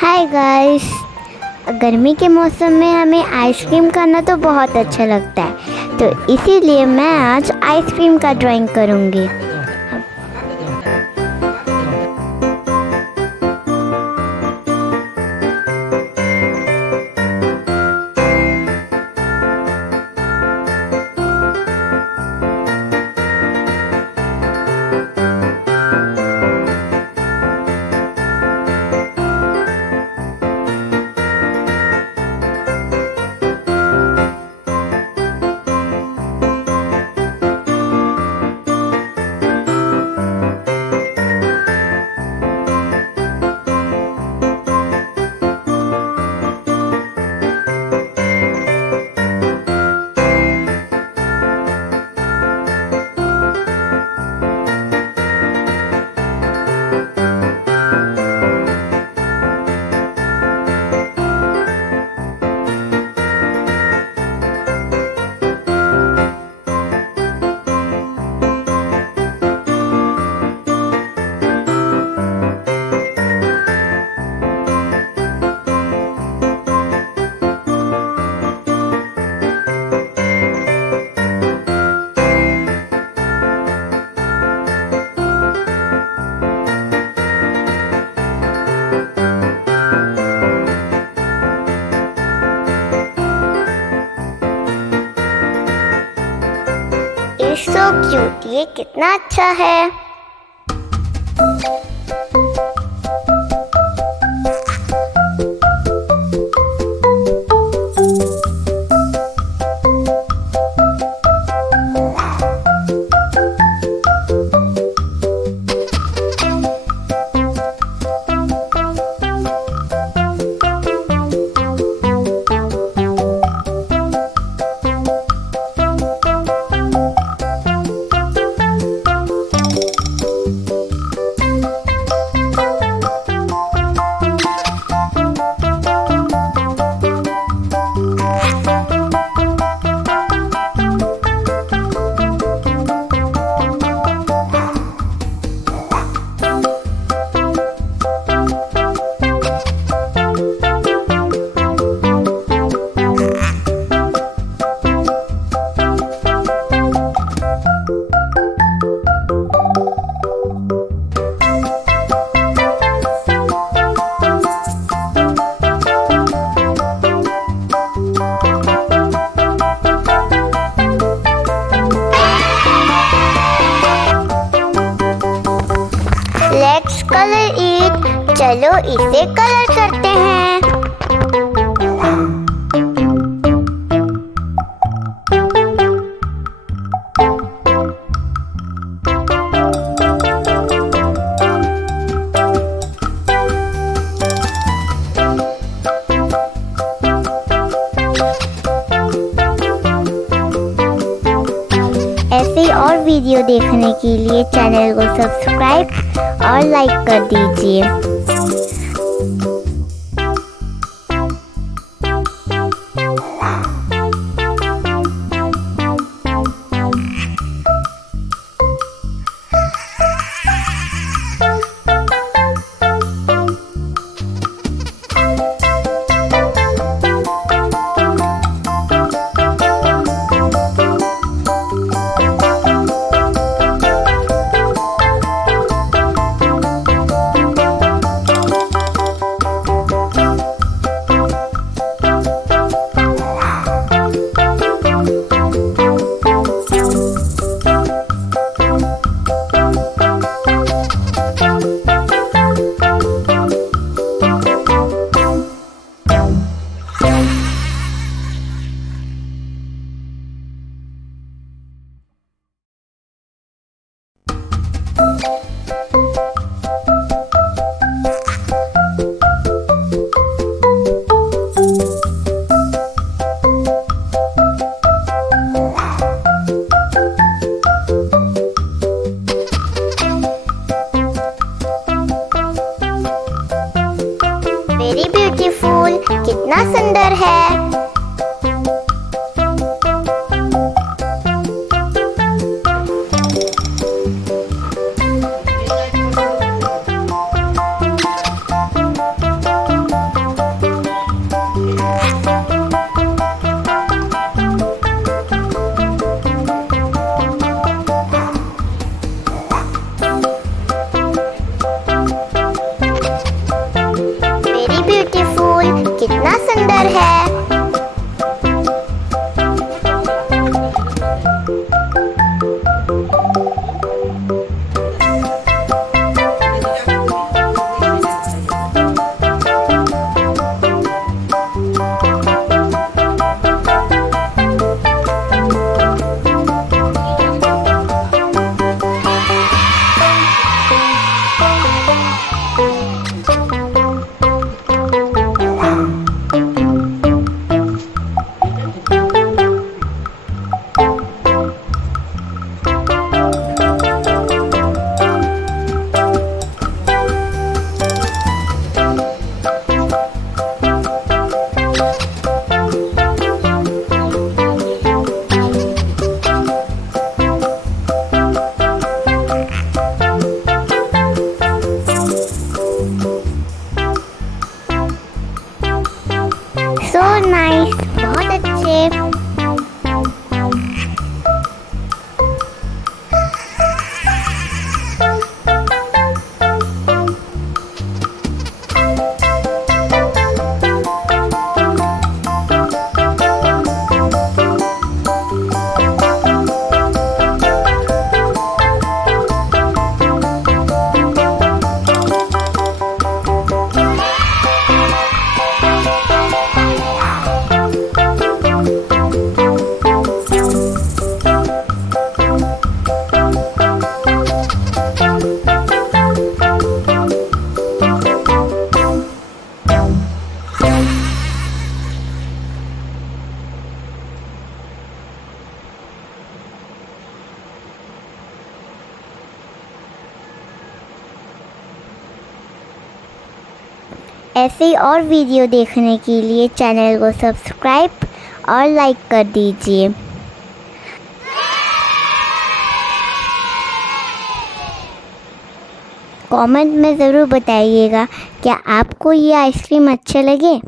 Hi guys. गर्मी के मौसम में हमें आइसक्रीम खाना तो बहुत अच्छा लगता है, तो इसीलिए मैं आज आइसक्रीम का ड्राइंग करूँगी। सो क्यूट, ये कितना अच्छा है। Let's colour it. चलो इसे कलर करते हैं। ऐसे ही और वीडियो देखने के लिए चैनल को सब्सक्राइब और लाइक कर दीजिए। वेरी ब्यूटीफुल, कितना सुंदर है। ऐसे ही और वीडियो देखने के लिए चैनल को सब्सक्राइब और लाइक कर दीजिए। कमेंट में ज़रूर बताइएगा क्या आपको ये आइसक्रीम अच्छे लगे।